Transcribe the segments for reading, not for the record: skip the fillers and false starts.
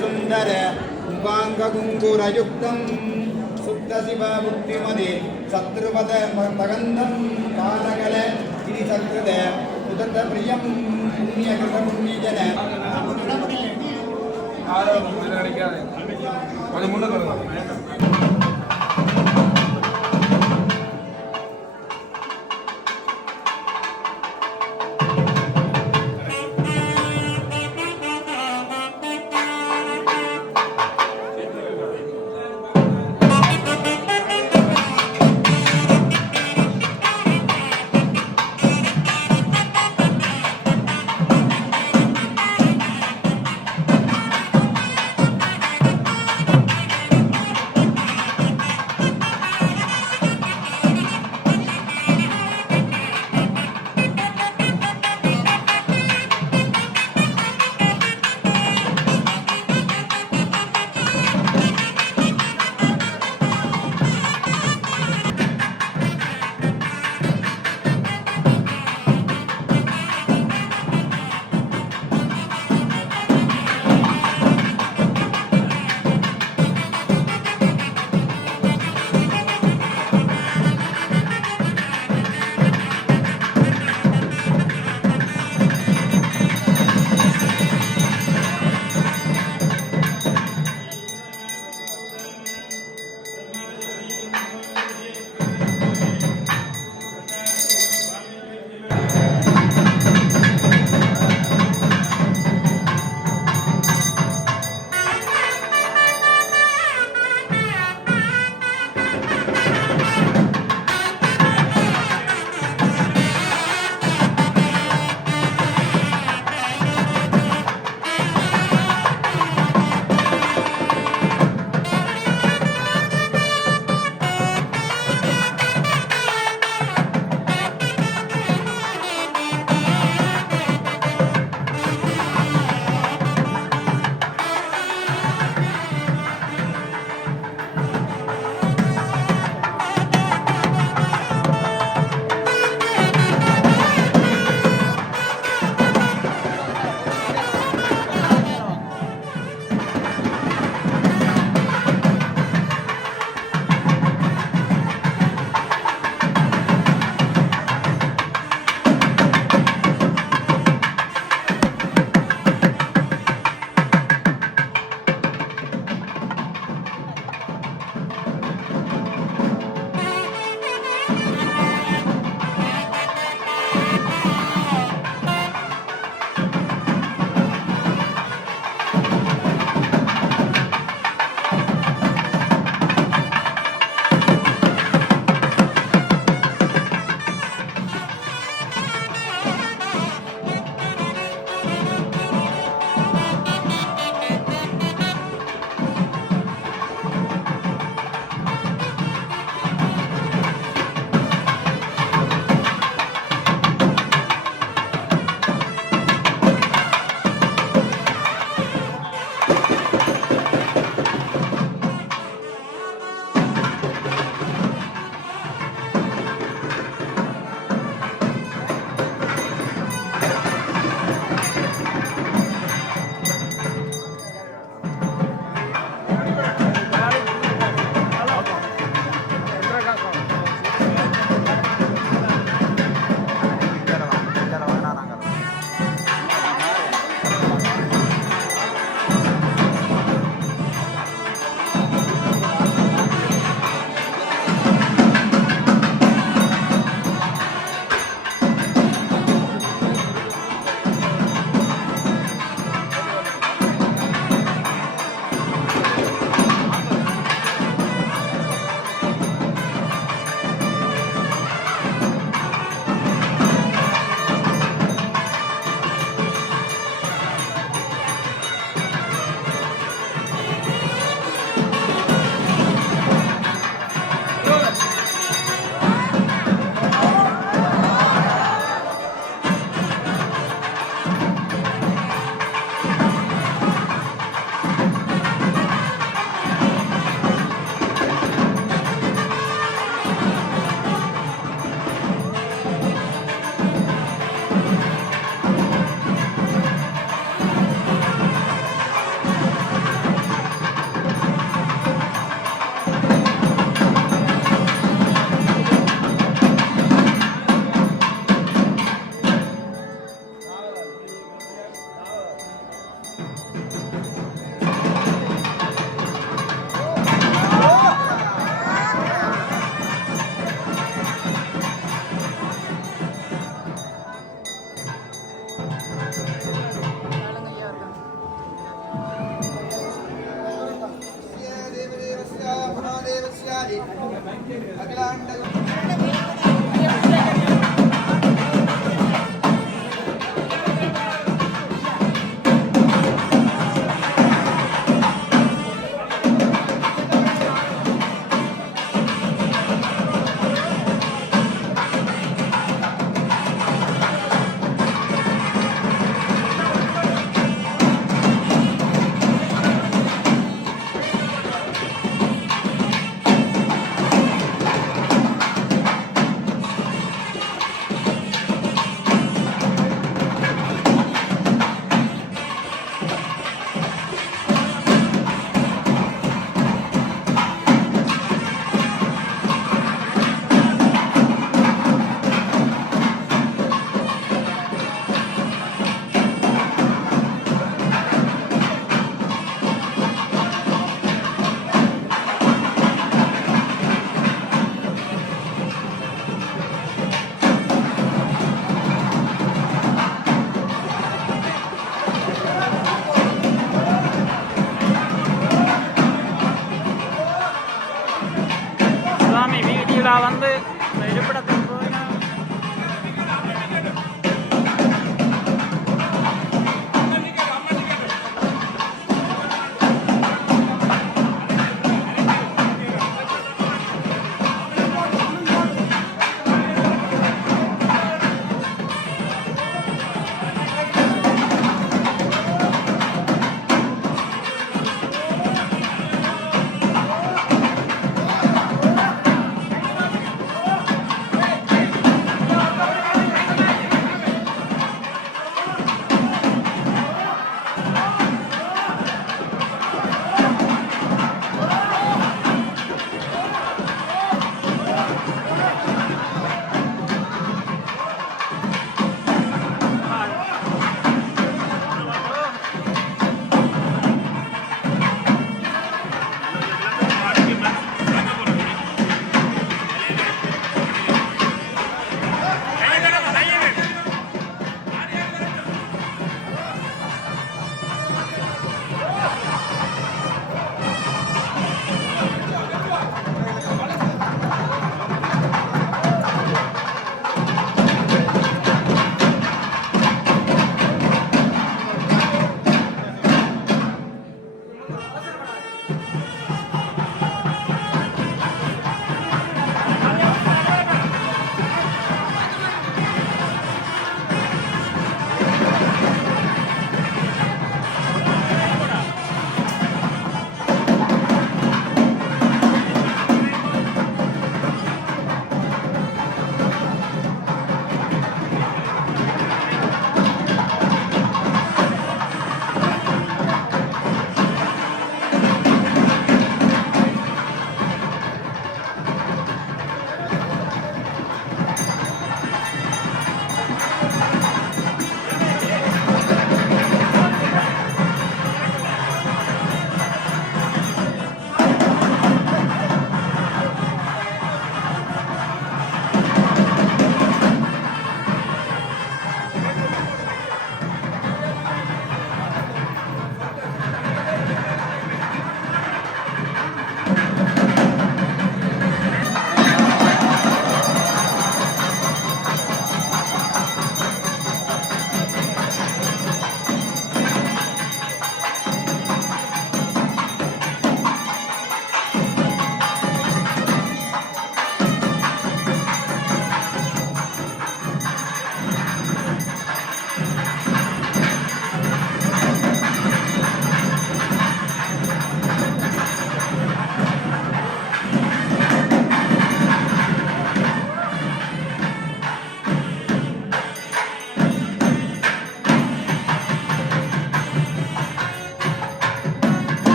सुंदर मुखांगुंगुरयुक्तं शुद्धशिव मुक्तिमदि शत्रुपद भगंधं कालकल गिरिशकृत उदत प्रियं पुण्यकृत पुण्यजन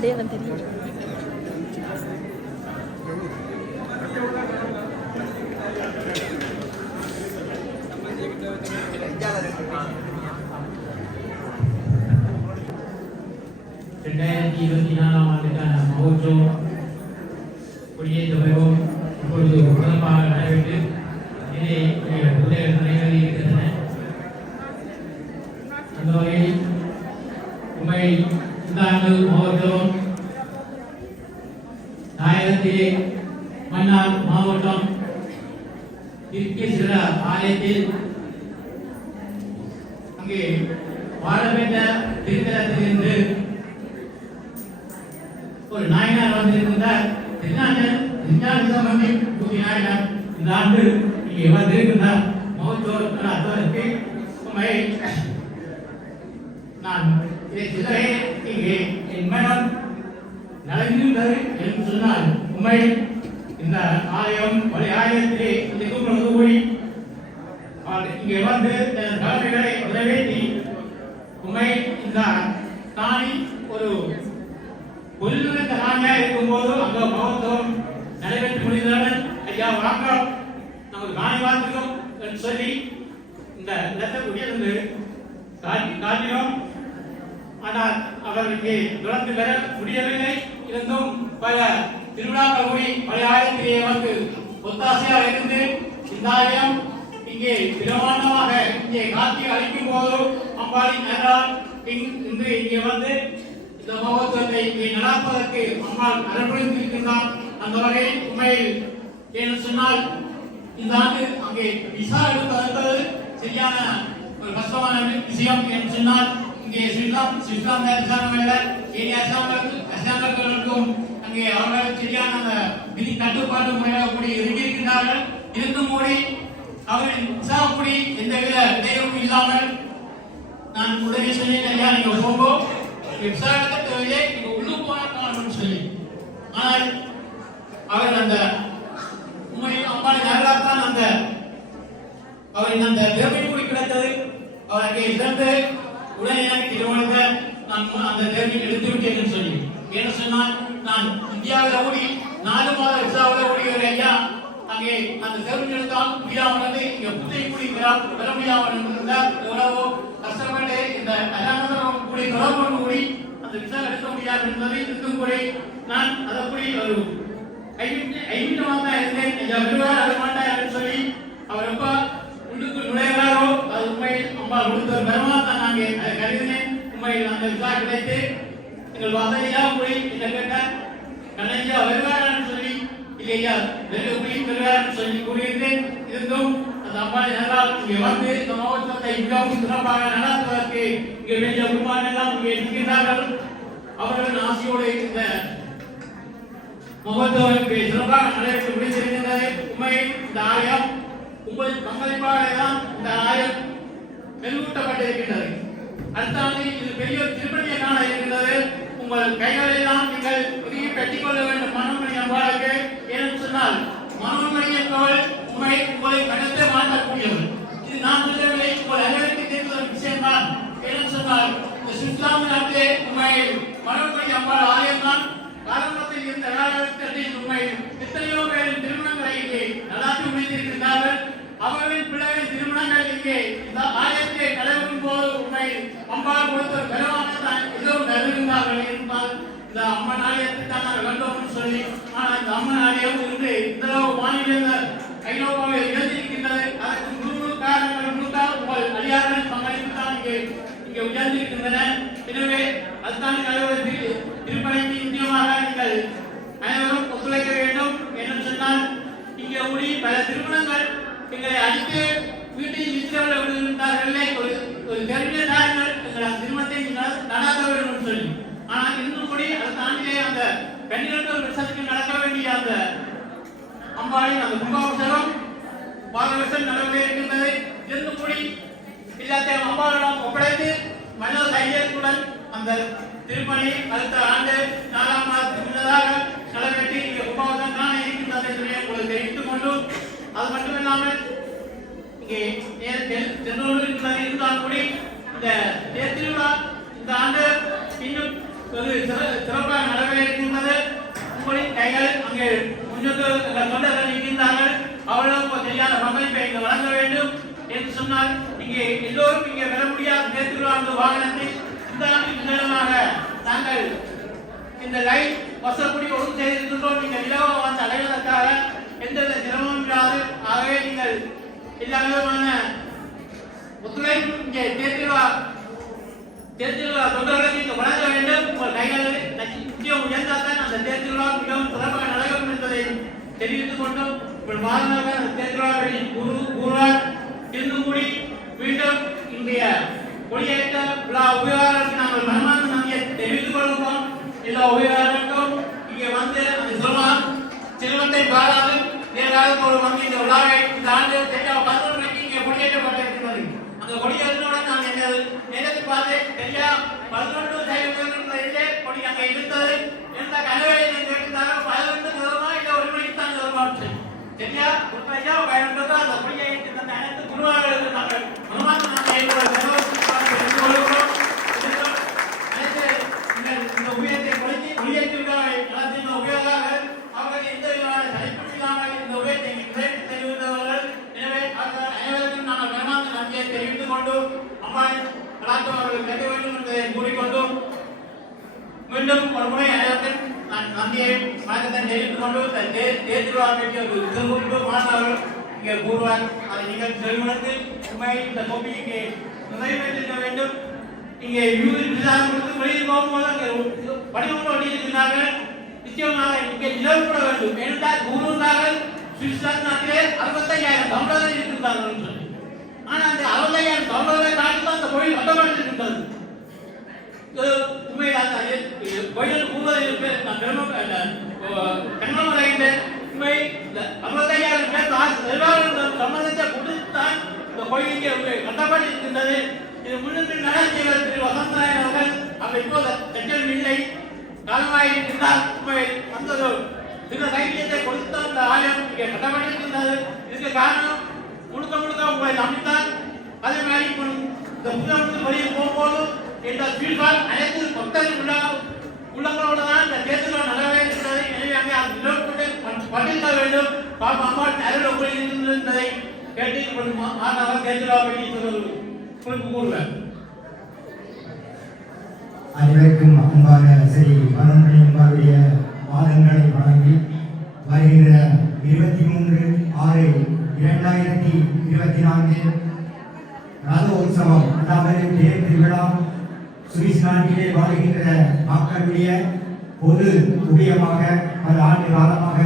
அடையாளம் தெரியும். மகோத்சவம் கொடியேற்ற வைபவம் இப்பொழுது சிறப்பாக நடைபெற்று இதை உதவிகள் நடைபெற இருக்கின்றன. அந்த வகையில் உண்மை இந்த ஆண்டு மகோத்சவம் தாயகத்திலே மன்னார் மாவட்டம் சில ஆலயத்தில் அங்கே வாழப்பெற்ற திருத்தலத்திலிருந்து ஒரு நாயனார் வந்திருக்கின்றார். நாயனார் இந்த ஆண்டு இங்கே வந்திருக்கின்றார். மகோத்சவத்திற்கு நான் இதை இங்கே என் மனம் நலங்கின்றது என்று சொன்னால் உண்மை இந்த ஆலயம் பழைய ஆலயத்திலே கூடி இங்கே வந்து தலைமைகளை நிறைவேற்றி உண்மை இந்த தானி ஒரு கொல்லுகின்ற ஆணையா இருக்கும்போது அங்க மகோத்சவம் நடைபெற்று முடிந்தவுடன் ஐயா வாங்க நமக்கு காணி வாழ்த்துக்கும் என்று சொல்லி இந்த இடத்தை உயர்ந்து காட்டினோம். ஆனால் அவர்களுக்கு தொடர்ந்து பெற முடியவில்லை. இருந்தும் பல திருவிழாக்கள் கூடி பழைய ஆலயத்திலே வந்து ஒத்தாசையாக இருந்து இந்த ஆலயம் இங்கே பிரமாண்டமாக இங்கே காட்சி அளிக்கும் போது அம்பாளின் நகரால் இன்று இங்கே வந்து இந்த மகோத்சவத்தை இங்கே நடப்பதற்கு அம்மாள் அனுமதித்திருக்கின்றார். அந்த வகையில் உண்மையில் என்று சொன்னால் இந்த ஆண்டு அங்கே விசா எடுப்பது சரியான ஒரு கஷ்டமான விஷயம் என்று சொன்னால் இங்கே சுவிட்சர்லாந்து அரசாங்கம் அரசாங்கங்களுக்கும் அங்கே அவர்கள் சரியான அந்த விதி கட்டுப்பாட்டு முறையாக கூடி இருக்கின்றார்கள். இருக்கும் கூடி அவர்கள் விசா கூடி எந்தவித இடையூறும் இல்லாமல் நான் உடனே சொன்னேன் ஐயா நீங்க போங்கோ விவசாயத்திலே நீங்க உள்ளு போனாலும் சொல்லி. ஆனால் அவர் அந்த உண்மை அம்பாளி நகராத்தான் அந்த அவரின் அந்த திறமை கூடி கிடைத்தது. அவர் அங்கே இருந்து உடனே எனக்கு திருமணத்தை நான் அந்த திறமை எடுத்து விட்டேன் சொல்லி. ஏன்னு சொன்னால் நான் இந்தியாவில் ஓடி 4 மாத விசாவில் ஓடி ஒரு ஐயா அங்கே அந்த திறமை எடுத்தால் முடியாமல் வந்து இங்க புதை கூடி பெற முடியாமல் இருந்தால் எவ்வளவோ கஷ்டப்பட்டு இந்த அரசாங்கம் கூடி தொடர்பு கூடி அந்த விசா எடுக்க முடியாது என்பதை இருக்கும் கூட நான் அதை கூடி ஒரு ஐந்து மாதம் இருந்தேன். ஐயா விடுவார் அது மாட்டார் என்று சொல்லி அவர் ரொம்ப உள்ளுக்கு நுழைகிறாரோ அது உண்மையில் அம்மா கொடுத்த பெருமாத்தான் நாங்கள் அதை கருதினேன். உண்மையில் அந்த விசா கிடைத்து எங்கள் வசதியா போய் என்ன கேட்டார் கண்ணையா வருவார் சொல்லி இல்லையா வருவார் சொல்லி கூறியிருந்தேன். இருந்தும் அந்த அம்மா நகரால் இங்கே வந்து இந்த மாவட்டத்தை மிகவும் சிறப்பாக நடத்துவதற்கு இங்கே வேண்டிய குடும்பம் எல்லாம் இங்கே இருக்கின்றார்கள். அவர்கள் ஆசையோடு இந்த மகோத்சவம் சிறப்பாக நடைபெற்று முடிந்திருக்கின்றது. உண்மையில் இந்த ஆலயம் உங்கள் பங்களிப்பாக தான் இந்த ஆலயம் மெருகூட்டப்பட்டிருக்கின்றது. அடுத்த ஆண்டு இது பெரிய திருப்பணியை காண இருக்கின்றது. உங்கள் கைகளில் தான் நீங்கள் உதவி பெற்றுக் கொள்ள வேண்டும் மனோன்மணி அம்பாளுக்கு. ஏன்னு சொன்னால் மனோன்மணி என்பவள் உண்மை உங்களை கணத்தை மாற்றக்கூடியவள். இது நான் சொல்லவில்லை, உங்கள் அனைவருக்கு தெரிந்த ஒரு விஷயம்தான். ஏன்னு சொன்னால் இந்த சுவிட்சர்லாந்து நாட்டிலே உண்மையில் மனோன்மணி அம்பாள் ஆலயம் தான் ஆரம்பத்தில் இருந்த காலகட்டத்தில் உண்மையில் எத்தனையோ பேரின் திருமணங்களை இங்கே நடாத்தி முடித்திருக்கிறார்கள். அவர்களின் பிள்ளைகளின் திருமணங்கள் இங்கே இந்த ஆலயத்திலே நடைபெறும் போது உண்மையில் அம்பாள் கொடுத்த பெருமான தான் எல்லோரும் நெருங்கினார்கள் இருந்தால் இந்த அம்மன் ஆலயத்தை தான் நாங்கள் கண்டோம்னு சொல்லி. ஆனால் இந்த அம்மன் ஆலயம் இன்று இந்த வானிலை ஐரோப்பாவில் இழந்திருக்கின்றது. அதற்கு முழு காரணங்கள் முழுக்க உங்கள் அடியார்கள் பங்களிப்பு தான் இங்கே உயர்ந்திருக்கின்றன. எனவே அதுதான் திருப்பணிக்கு முக்கியமாக நீங்கள் அனைவரும் ஒத்துழைக்க வேண்டும் என்று சொன்னால் இங்கே கூடி பல திருமணங்கள் எங்களை அடித்து வீட்டில் இருக்கிறவர்கள் விடுகின்றார்களே ஒரு தெரிந்த தாய்கள் எங்கள் திருமணத்தை நடாத்த வேண்டும் என்று சொல்லி. ஆனால் இன்னும் கூடி அதை தாண்டியே அந்த 12 வருஷத்துக்கு நடக்க வேண்டிய அந்த அம்பாளின் அந்த கும்பாபிஷேகம் பாகவசம் நடந்தே இருக்கின்றது. இன்னும் கூடி எல்லாத்தையும் அம்பாளிடம் ஒப்படைத்து மன தைரியத்துடன் அந்த திருப்பணி அடுத்த ஆண்டு 4ஆம் மாதத்துக்கு முன்னதாக நடைபெற்று இங்கே கும்பாபிஷேகம் காண இருக்கின்றது என்று உங்களுக்கு தெரிவித்துக் கொண்டு அது மட்டுமில்லாமல் இங்கே தென்னூரில் இருந்தால் கூடி இந்த திருவிழா இந்த ஆண்டு இன்னும் ஒரு சிறப்பாக நடைபெற இருக்கின்றது. உங்களின் கைகள் அங்கே முன்னுக்கு தொண்டர்கள் இருக்கின்றார்கள். அவர்களும் சரியான பங்களிப்பை இங்கு வழங்க வேண்டும் என்று சொன்னால் இங்கே எல்லோரும் இங்கே பெற முடியாத நேற்று வாகனத்தில் இந்த நிலமாக நாங்கள் இந்த லைன் வசப்படி ஒன்று செய்திருக்கின்றோம். நீங்கள் இலவ வந்து அடைவதற்காக எந்தவித சிரமமும் இல்லாது. ஆகவே நீங்கள் எல்லா விதமான ஒத்துழைப்பு இங்கே தேர்தல் தொண்டர்களுக்கு இங்கு வழங்க வேண்டும். உங்கள் கைகளில் முக்கியம் உயர்ந்தால்தான் அந்த தேர்தல் மிகவும் சிறப்பாக நடைபெறும் என்பதை தெரிவித்துக் கொண்டும் உங்கள் மாதமாக அந்த தேர்தல் கூறுவார் இருந்துகூடி மீண்டும் இன்றைய கொடியேற்ற விழா உபயோகத்திற்கு நாங்கள் மனமார்ந்த நன்றியை தெரிவித்துக் கொள்கிறோம். எல்லா உபயோகங்களுக்கும் இங்கே வந்து அந்த செல்வத்தை பாராது நேராக ஒரு வந்து இந்த விழாவை இந்த ஆண்டு 11 மணிக்கு இங்கே கொடியேற்றப்பட்டிருக்கிறது. அந்த கொடியேற்றத்துடன் நான் எங்கள் நேரத்தை பார்த்து சரியா 11 கொடி அங்கே இருந்தது என்ற கனவை கேட்டாங்க. 11 வருமா இல்லை 1 மணிக்கு தான் வருமாச்சு சரியா உண்மையா பயன்படுத்த அந்த கொடியை அனைத்து குருவாளர்களுக்கு நாங்கள் மனமார்ந்த நன்றியை இந்த உயரத்தை கொடியேற்றிருக்கிறார்கள். நடத்தின உபயோகாக அவர்கள் எந்த விதமான தலைப்பு இல்லாமல் இந்த உயரத்தை தெரிவித்தவர்கள். எனவே அனைவருக்கும் நாங்கள் மனமார்ந்த நன்றியை தெரிவித்துக் கொண்டு அம்மாள் கலாச்சாரம் அவர்கள் கருத வேண்டும் என்பதை கூறிக்கொண்டு மீண்டும் ஒரு முறை அனைவருக்கும் நான் நன்றியை வணக்கத்தை தெரிவித்துக் கொண்டு தேர்தல் மாணவர்கள் இங்கே கூறுவார். அதை நீங்கள் செல்வதற்கு உண்மை இந்த கோப்பிக்கு நிறைவேற்றிருக்க வேண்டும். இங்கே வெளியில் போகும்போது அங்கே வடிவங்கள் வெளியிருக்கிறார்கள். நிச்சயமாக இங்கே நிலவுப்பட வேண்டும். ஏனென்றால் கூறுகிறார்கள் சுவிட்சர்லாந்து நாட்டிலே 65,000 தமிழர்கள் இருக்கின்றார்கள் என்று சொல்லி. ஆனால் அந்த 65,000 தமிழர்களை தாண்டி தான் அந்த கோயில் கட்டப்பட்டிருக்கின்றது. உண்மையாக கோயில் கூறுவதில் கண்ணமடைகின்றேன். உண்மை 65,000 பேர் சம்மதத்தை கொடுத்துத்தான் இந்த கோயில் இங்கே கட்டப்பட்டிருக்கின்றது. இது முன்னின்று நடத்தியவர் திரு வசந்தராயன் அவர்கள் அப்ப இப்போது சட்டம் இல்லை காலமாயிருக்கிறார். அந்த திரு தைரியத்தை கொடுத்த அந்த ஆலயம் இங்கே கட்டப்பட்டிருக்கின்றது. இதுக்கு காரணம் முழுக்க உங்களை நம்பித்தான். அதே மாதிரி இந்த புத்தகத்துக்கு வெளியில் போகும்போது இந்த ஃபீல்பால் அனைத்து பக்தர்கள் உள்ளங்களோடு தான் இந்த தேர்தல் நிறைவேறுகிறது. எனவே அங்கே அந்த நிலவுக்கு பதில்க வேண்டும். பாப்பா அம்மாள் அருள் உங்களில் இருந்ததை கேட்டு மாணவர் தேர்தல் அனைவருக்கும் அன்பான ஸ்ரீ மனோன்மணியம்மாவுடைய வாதங்களை வழங்கி வருகின்ற 23/6/2024 ரத உற்சவம் அதாவது தேர் திருவிழா சுவிஸ் நாட்டிலே வாழ்கின்ற மக்களுடைய பொது உபயமாக பல ஆண்டு காலமாக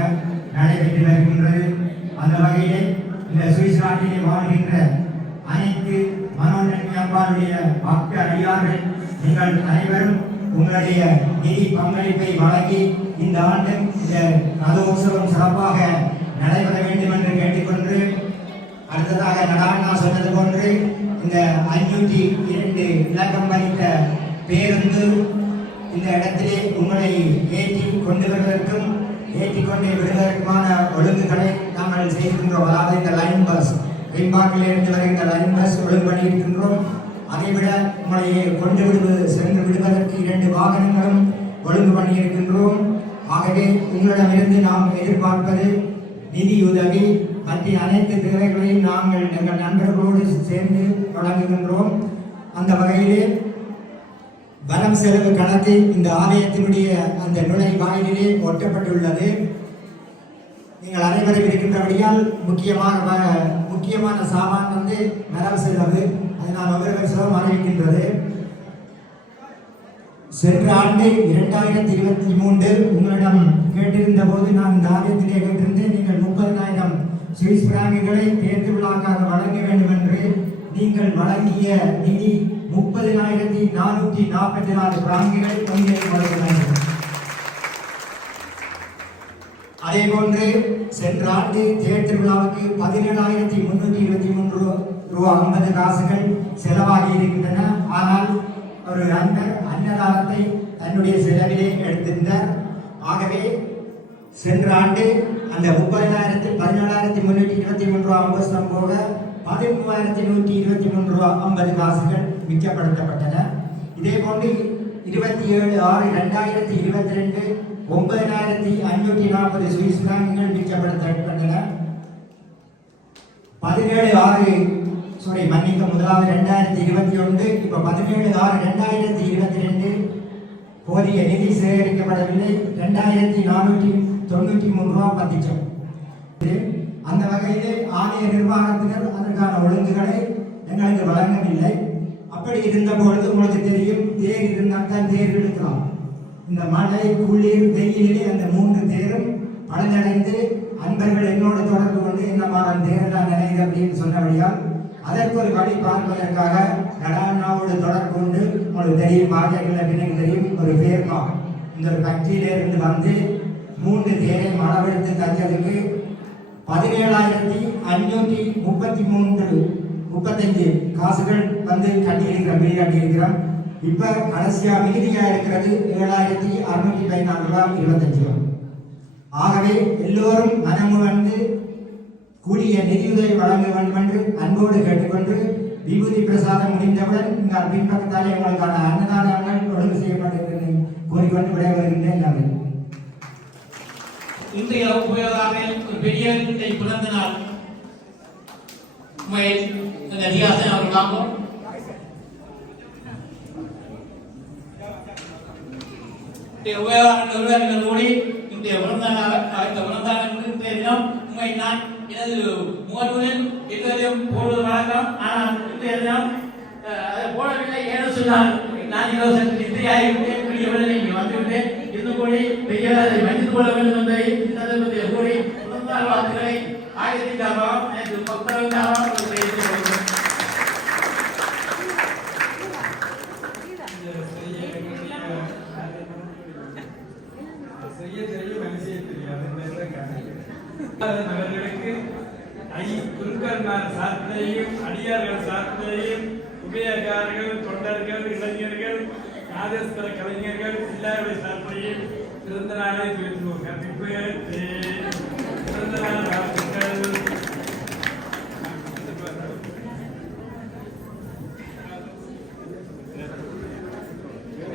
நடைபெற்று வருகின்றது. அந்த வகையிலே இந்த சுவிஸ் நாட்டிலே வாழ்கின்ற அனைத்து மனோன்மணி அம்பாளுடைய பக்த அடியார்கள் நீங்கள் அனைவரும் உங்களுடைய நிதி பங்களிப்பை வழங்கி இந்த ஆண்டு இந்த ரதோற்சவம் சிறப்பாக நடைபெற வேண்டும் என்று கேட்டுக்கொண்டு அடுத்ததாக நடானா சொன்னது போன்று இந்த 502 இலக்கம் வைத்த பேருந்து இந்த இடத்திலே உங்களை ஏற்றி கொண்டு வருவதற்கும் ஏற்றிக்கொண்டு விடுவதற்குமான ஒழுங்குகளை நாங்கள் செய்திருக்கின்றோம். அதாவது இந்த லைன் பஸ் வெம்பாக்கில் இருந்து வருகின்ற லைன் பஸ் ஒழுங்கு பண்ணியிருக்கின்றோம். அதைவிட உங்களை சென்று விடுவதற்கு 2 வாகனங்களும் ஒழுங்கு பண்ணியிருக்கின்றோம். ஆகவே உங்களிடமிருந்து நாம் எதிர்பார்ப்பது நிதியுதவி மற்ற அனைத்து தேவைகளையும் நாங்கள் எங்கள் நண்பர்களோடு சேர்ந்து வழங்குகின்றோம். அந்த வகையிலே வரம் செலவு கணக்கு இந்த ஆலயத்தினுடைய அந்த நுழைவாயிலே ஒட்டப்பட்டுள்ளது. நீங்கள் அனைவரும் இருக்கின்றபடியால் முக்கியமான சாமான் வந்து வரவு செலவு. அது நான் ஒவ்வொரு செலவும் அறிவிக்கின்றது. சென்ற ஆண்டு 2023 உங்களிடம் கேட்டிருந்த போது நான் இந்த ஆலயத்திலே கேட்டிருந்தேன். நீங்கள் 30,000 சுவிஸ் பிராங்குகளை தேர்தல் விழாக்காக வழங்க வேண்டும் என்று. நீங்கள் வழங்கிய நிதி 30,444 பிராங்குகள் உங்களுக்கு வழங்க வேண்டும். அதே போன்று சென்ற ஆண்டு தேர்தல் விழாவுக்கு 17,323 ரூபா 50 காசுகள் செலவாகி இருக்கின்றன. ஆனால் ஒரு அன்னதானத்தை தன்னுடைய செலவிலே எடுத்திருந்தார். ஆகவே சென்ற ஆண்டு அந்த 17,323 ரூபா 50 போக 13,123 ரூபா 50 காசுகள் மிச்சப்படுத்தப்பட்டன. இதே போன்று 27/6/2022 9,540 சுவிஸ் பிராங்குகள் மிச்சப்படுத்தப்பட்டன. 2021 இப்போ 17/6/2022 போதிய நிதி சேகரிக்கப்படவில்லை. 2,493 ரூபா பத்திச்சம். அந்த வகையில் ஆலய நிர்வாகத்தினர் அதற்கான ஒழுங்குகளை எங்களுக்கு வழங்கவில்லை. அப்படி இருந்த பொழுது உங்களுக்கு தெரியும், தேர் இருந்தால் தான் தேர் எடுக்கலாம். இந்த மழை குளிர் வெயிலிலே அந்த 3 தேரும் பழுதடைந்து அன்பர்கள் என்னோடு தொடர்பு கொண்டு என்ன மாதிரி தேரெல்லாம் நினைவு அப்படின்னு சொன்னபடியால் அதற்கு ஒரு வழி பார்ப்பதற்காக கடானாவோடு தொடர்பு கொண்டு உங்களுக்கு தெரியும், பாஜக பின்னுக்கு தெரியும், ஒரு பேர்மா இந்த ஒரு கட்சியிலிருந்து வந்து 3 தேரை அளவெடுத்து தஞ்சதுக்கு 17,535 காசுகள் வந்து கட்டியிருக்கிறோம், பில் கட்டியிருக்கிறோம். இப்ப கடைசியா மீதியா இருக்கிறது 7,614 ரூபாய் 25. ஆகவே எல்லோரும் மனமு வந்து கூடிய நிதியுதவி வழங்க வேண்டும் என்று அன்போடு கேட்டுக்கொண்டு விபூதி பிரசாதம் முடிந்தவுடன் இங்கு பின்பக்கத்தாலே உங்களுக்கான அன்னதானங்கள் ஒழுங்கு செய்யப்பட்டிருக்கிறது கூறிக்கொண்டு விடைபெறுகின்றேன். நன்றி. இன்றைய உபயோகாவில் ஒரு பெரிய பிறந்த நாள் ரியாசன் அவர்களாகும். உபயோகங்களோடு இன்றைய தினம் உண்மை நான் எனது முகநூலில் இதுவரையும் போடுவது வழக்கம். ஆனால் இன்றைய தினம் அதை போடவில்லை. ஏன்னு சொன்னால் நான் நித்திரையாகிவிட்டேன், புரியவில்லை, இங்கே வந்துவிட்டேன். இன்னும் கூடி பெரிய அதை மன்னித்துக் கொள்ள வேண்டும் என்பதை இந்த கூடி பிறந்தநாள் வாழ்த்துக்களை ஆயிரத்திற்காகவும் எனக்கு பக்தர்களுக்காகவும் அவர்களுக்கு குருக்கள்மார் சார்பிலையும் அடியார்கள் சார்பிலையும் உபயோகாரர்கள், தொண்டர்கள், இளைஞர்கள், நாதஸ்வர கலைஞர்கள் எல்லாருடைய சார்பிலையும் பிறந்த நாளை தெரிவித்துவோம். ஹாப்பி பர்த்டே, பிறந்த நாள் வாழ்த்துக்கள்.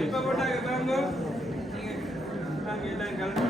இப்ப போட்டாங்க பாருங்க, நீங்க எல்லாம் கலந்து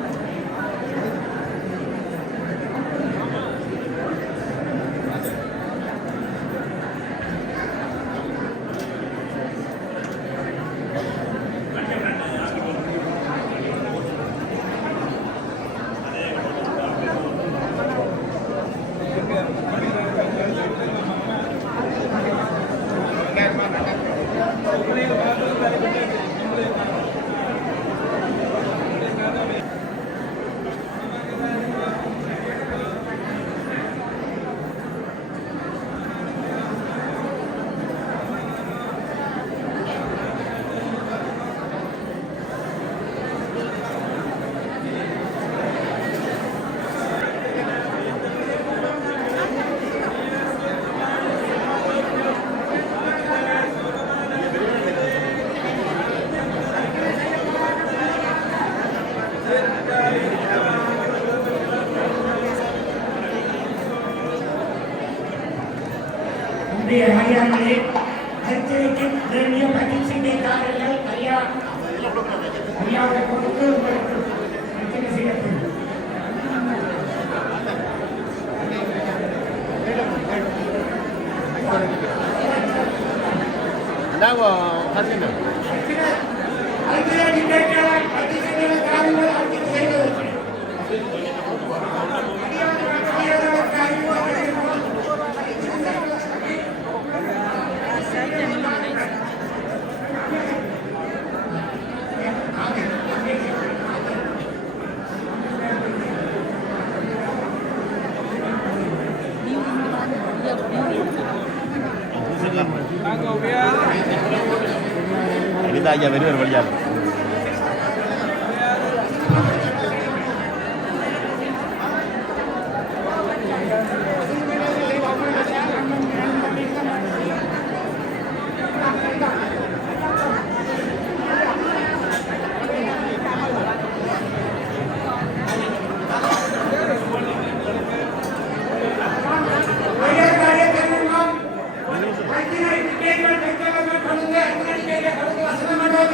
மரியாதையை அர்ச்சனைக்கும் வேண்டிய பரிசீலிக்காரர்கள் ஐயாவை கொடுத்து உங்களுக்கு அர்ச்சனை செய்யப்படும். kita aja bener berjalan.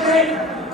Hey!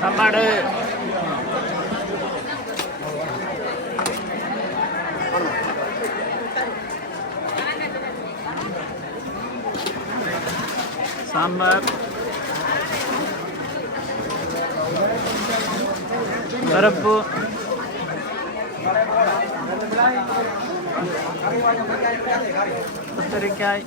சாப்பாடு சாம்பார், பருப்பு, கத்திரிக்காய்,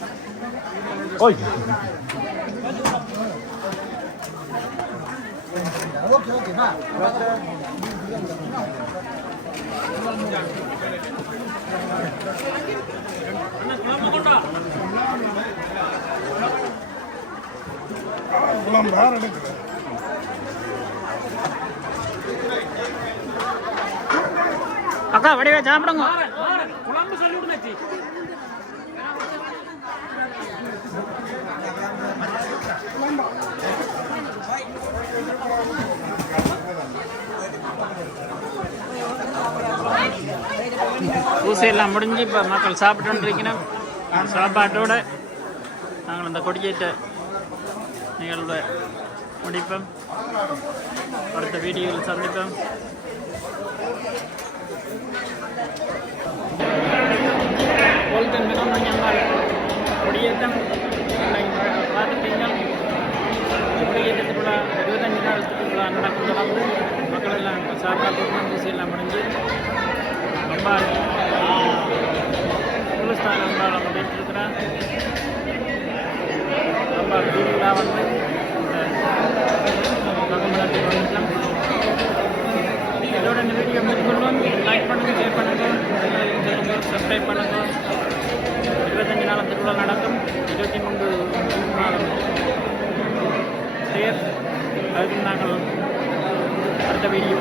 அக்கா வடிவே சாப்பிடுங்க. குழம்பு சொல்லி விடுச்சு. பூசையெல்லாம் முடிஞ்சு இப்போ மக்கள் சாப்பிட்டுருக்கணும். சாப்பாட்டோட நாங்கள் அந்த கொடியேற்ற நிகழ்வை முடிப்போம். அடுத்த வீடியோவில் சந்திப்போம். கோல்டன் தினம் ഞങ്ങൾ കൊടിയേറ്റം பார்த்துட்டீங்கள். கொடியேற்றத்துக்குள்ள 25 நாளுக்குள்ள நடக்கிறது. மக்கள் எல்லாம் சாப்பாடு பூசையெல்லாம் முடிஞ்சு ரொம்ப குளிர்ஸ்தான் அம்பாள் போயிட்டு இருக்கிறான். அம்பாள் திருவிழா வந்து இதோட இந்த வீடியோ முடிக்கொள்வோம். லைக் பண்ணுங்கள், ஷேர் பண்ணுங்கள், சொல்லுங்கள், சப்ஸ்கிரைப் பண்ணுங்கள். 25 நாள் திருவிழா நடக்கும். 23 நாள் தேர். அதுக்கு நாங்கள் அடுத்த வீடியோ